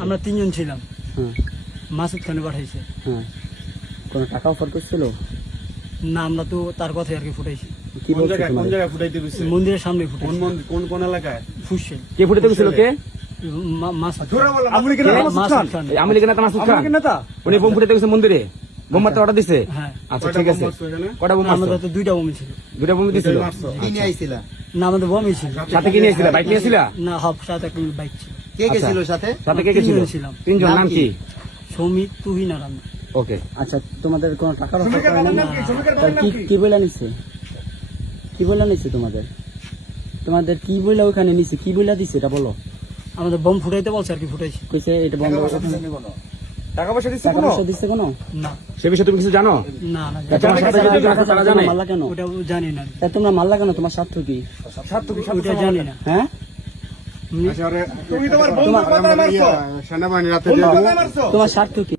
আমরা 3 জন ছিলাম। হ্যাঁ মাসুদ খানে পাঠাইছে। হ্যাঁ, কোনো টাকা অফার করছিল? না, আমরা তো তার কথাই আর কি ফুটাইছি। কি বলছে কোন তোমাদের? জায়গায় ফুটাইতে গেছে? মন্দিরের সামনে কোন ফুটাইছি। মন্দির, কোন এলাকায়? ফুসছে কে ফুটাতে গেছিল? কে? মাসুদ আপনি কি মাসুদ খান। এই আওয়ামী লীগের নেতা মাসুদ খান? নেতা? উনি বোম ফুটাতে গেছে মন্দিরে, বোম মারতে অর্ডার দিছে? হ্যাঁ, আচ্ছা ঠিক আছে, কটা বোম মারছো? আমাদের তো 2টা বোম ছিল। 2টা বোম দিছিল? না, আমাদের বোমই ছিল। সাথে কি নিয়েছিল? বাইক নিয়েছিল? না, হাফ সাথে একটা বাইক ছিল। কে গেছিল সাথে? সাথে কে গেছিল? 3 জন ছিলাম। 3 জন, নাম কি? সমিত, তুহিন আর আমি। ওকে। আচ্ছা, তোমাদের কোনো টাকার অফার শ্রমিকের করে বাবার না? নাম কি? শ্রমিকের বাবার নাম কি? কি বইলা নিছে? কি বইলা নিছে তোমাদের? তোমাদের কি বইলা ওখানে নিছে? কি বইলা দিছে এটা বলো। আমাদের বোম ফুটাইতে বলছে আর কি, ফুটাইছি। কইছে এটা বন্ধ করে। টাকা পয়সা দিচ্ছে টাকা কোনো? পয়সা দিছে কোনো? না সে বিষয়ে তুমি কিছু জানো? না না, তোমার সাথে যদি রাখো তারা জানে? মারলা কেন? ওটা জানি না। তা তোমরা মারলা কেন? তোমার স্বার্থ কি? ওটা জানি না। হ্যাঁ, তুমি তোমার বন্ধুর কথা মারছো? সেনাবাহিনী রাতে বন্ধুর কথা মারছো? তোমার স্বার্থ কি?